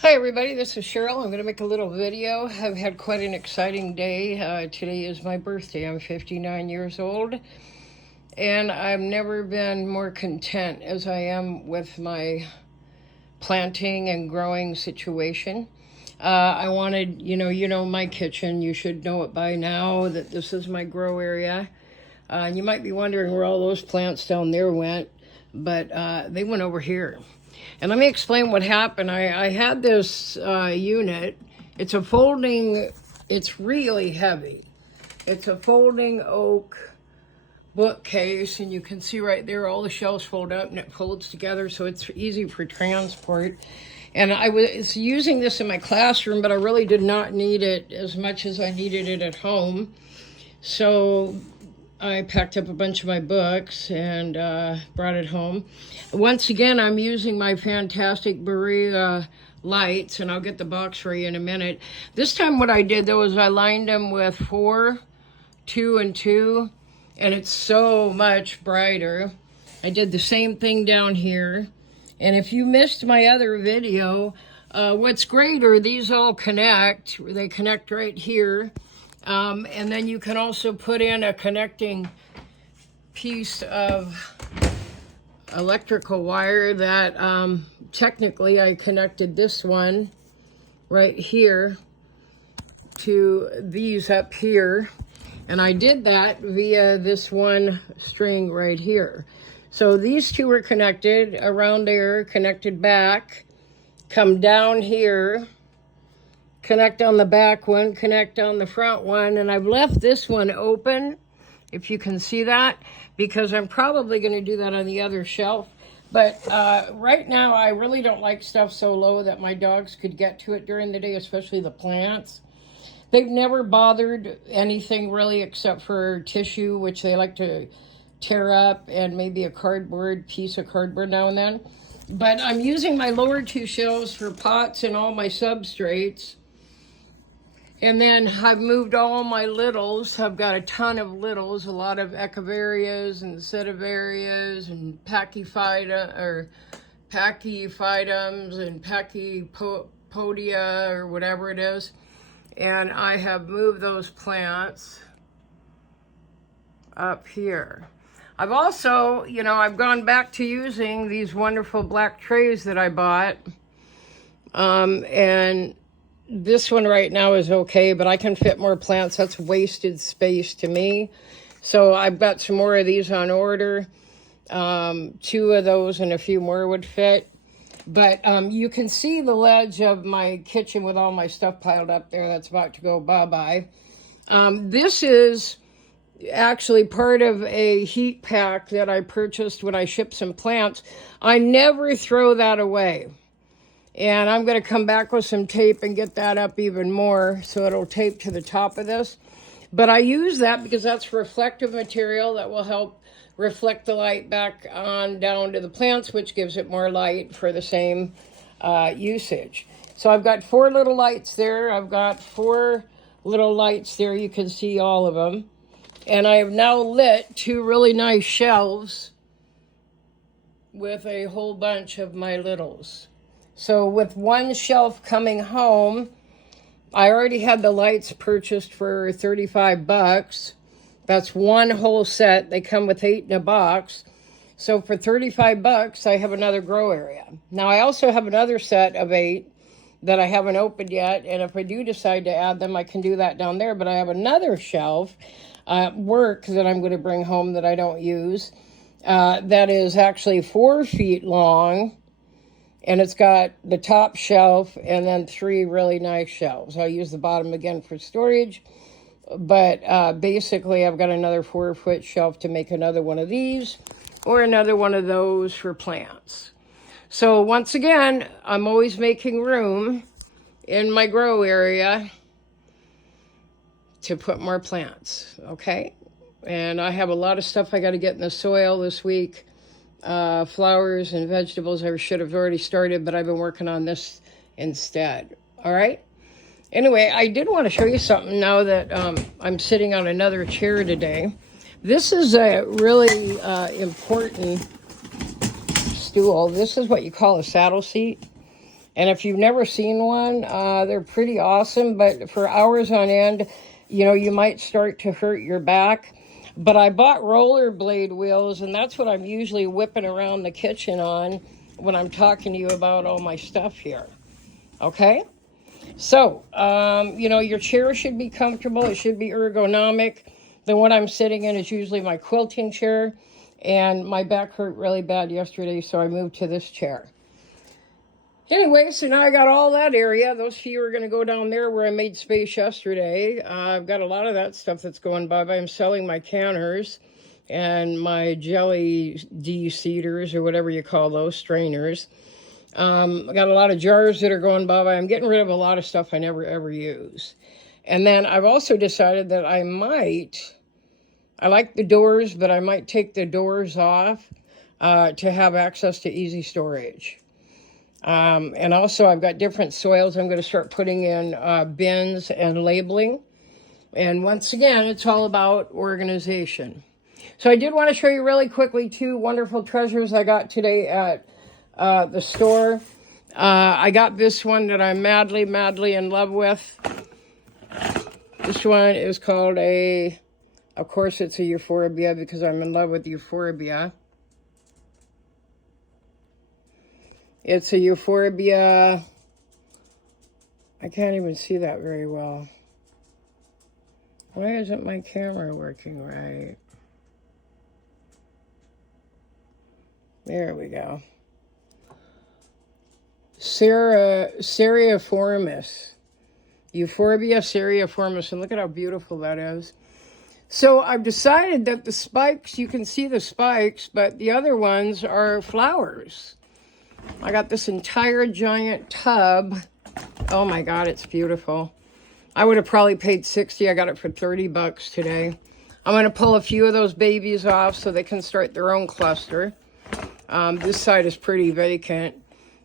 Hi everybody, this is Cheryl. I'm going to make a little video. I've had quite an exciting day. Today is my birthday. I'm 59 years old, and I've never been more content as I am with my planting and growing situation. I wanted, you know my kitchen. You should know it by now that this is my grow area. And you might be wondering where all those plants down there went, but they went over here. And let me explain what happened. I had this unit. It's a folding, it's really heavy. It's a folding oak bookcase, and you can see right there all the shelves fold up and it folds together, so it's easy for transport. And I was using this in my classroom, but I really did not need it as much as I needed it at home. So I packed up a bunch of my books and brought it home. Once again, I'm using my fantastic Berea lights, and I'll get the box for you in a minute. This time what I did, though, is I lined them with 4, 2, and 2, and it's so much brighter. I did the same thing down here. And if you missed my other video, what's great are these all connect. They connect right here. And then you can also put in a connecting piece of electrical wire that technically I connected this one right here to these up here. And I did that via this one string right here. So these two are connected around there, connected back, come down here, connect on the back one, connect on the front one, and I've left this one open, if you can see that, because I'm probably going to do that on the other shelf. But right now, I really don't like stuff so low that my dogs could get to it during the day, especially the plants. They've never bothered anything really except for tissue, which they like to tear up, and maybe a piece of cardboard now and then. But I'm using my lower two shelves for pots and all my substrates. And then I've moved all my littles. I've got a ton of littles, a lot of echeverias and sedivarias and pachyphytums and pachypodia or whatever it is. And I have moved those plants up here. I've also, I've gone back to using these wonderful black trays that I bought. And this one right now is okay, but I can fit more plants. That's wasted space to me. So I've got some more of these on order. 2 of those and a few more would fit. But you can see the ledge of my kitchen with all my stuff piled up there. That's about to go bye-bye. This is actually part of a heat pack that I purchased when I shipped some plants. I never throw that away. And I'm going to come back with some tape and get that up even more so it'll tape to the top of this. But I use that because that's reflective material that will help reflect the light back on down to the plants, which gives it more light for the same usage. So I've got 4 little lights there. I've got 4 little lights there. You can see all of them. And I have now lit 2 really nice shelves with a whole bunch of my littles. So with one shelf coming home, I already had the lights purchased for $35. That's one whole set. They come with 8 in a box. So for $35, I have another grow area. Now I also have another set of 8 that I haven't opened yet. And if I do decide to add them, I can do that down there. But I have another shelf at work that I'm going to bring home that I don't use. That is actually 4 feet long. And it's got the top shelf and then 3 really nice shelves. I'll use the bottom again for storage. But basically, I've got another 4-foot shelf to make another one of these or another one of those for plants. So once again, I'm always making room in my grow area to put more plants, okay? And I have a lot of stuff I got to get in the soil this week. Flowers and vegetables I should have already started, but I've been working on this instead. All right. Anyway, I did want to show you something now that I'm sitting on another chair today. This is a really important stool. This is what you call a saddle seat. And if you've never seen one, they're pretty awesome. But for hours on end, you know, you might start to hurt your back. But I bought rollerblade wheels, and that's what I'm usually whipping around the kitchen on when I'm talking to you about all my stuff here. Okay? So, you know, your chair should be comfortable. It should be ergonomic. The one I'm sitting in is usually my quilting chair. And my back hurt really bad yesterday, so I moved to this chair. Anyway, so now I got all that area. Those few are going to go down there where I made space yesterday. I've got a lot of that stuff that's going by. I'm selling my canners and my jelly de-seeders, or whatever you call those, strainers. I got a lot of jars that are going by. I'm getting rid of a lot of stuff I never ever use. And then I've also decided that I like the doors, but I might take the doors off to have access to easy storage. And also I've got different soils I'm going to start putting in bins and labeling. And once again, it's all about organization. So I did want to show you really quickly 2 wonderful treasures I got today at the store. I got this one that I'm madly, madly in love with. This one is called of course it's a euphorbia because I'm in love with euphorbia. It's a euphorbia. I can't even see that very well. Why isn't my camera working right? There we go. Seriiformis. Euphorbia seriiformis. And look at how beautiful that is. So I've decided that the spikes, you can see the spikes, but the other ones are flowers. I got this entire giant tub. Oh my God, it's beautiful. I would have probably paid $60. I got it for $30 today. I'm going to pull a few of those babies off so they can start their own cluster. This side is pretty vacant,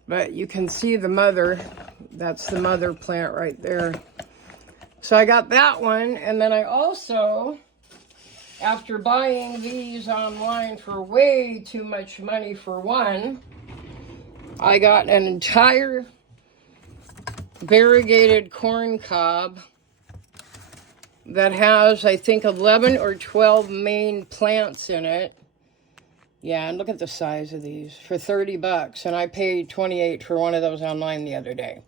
but you can see the mother. That's the mother plant right there. So I got that one, and then I also, after buying these online for way too much money for one, I got an entire variegated corn cob that has, I think, 11 or 12 main plants in it. Yeah, and look at the size of these for $30, and I paid $28 for one of those online the other day.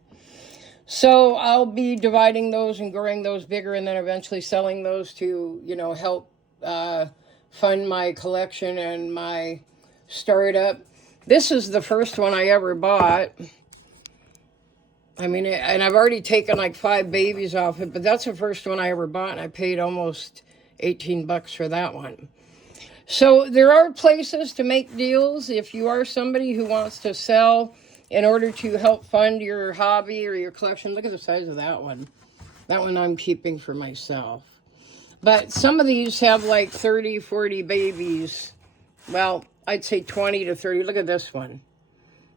So I'll be dividing those and growing those bigger, and then eventually selling those to, you know, help fund my collection and my startup. This is the first one I ever bought. I mean, and I've already taken like 5 babies off it, but that's the first one I ever bought, and I paid almost $18 for that one. So there are places to make deals if you are somebody who wants to sell in order to help fund your hobby or your collection. Look at the size of that one. That one I'm keeping for myself. But some of these have like 30, 40 babies. Well, I'd say 20 to 30. Look at this one.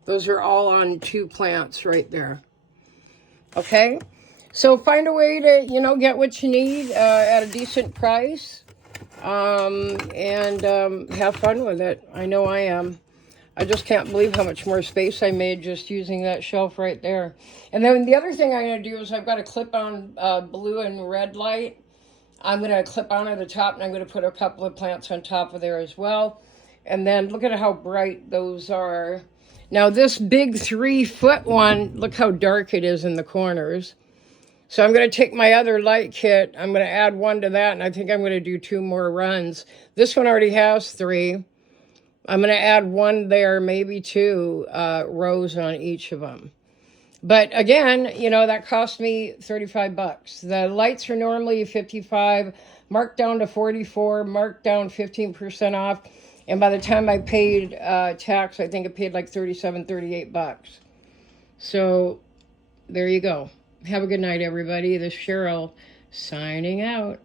Those are all on 2 plants right there. Okay? So find a way to, you know, get what you need at a decent price. And have fun with it. I know I am. I just can't believe how much more space I made just using that shelf right there. And then the other thing I'm going to do is I've got a clip-on blue and red light. I'm going to clip on at the top, and I'm going to put a couple of plants on top of there as well. And then look at how bright those are. Now this big 3-foot one, look how dark it is in the corners. So I'm going to take my other light kit. I'm going to add 1 to that, and I think I'm going to do 2 more runs. This one already has 3. I'm going to add 1 there, maybe 2 rows on each of them. But again, you know, that cost me $35. The lights are normally $55, marked down to $44, marked down 15% off. And by the time I paid tax, I think I paid like $37, $38. So there you go. Have a good night, everybody. This is Cheryl signing out.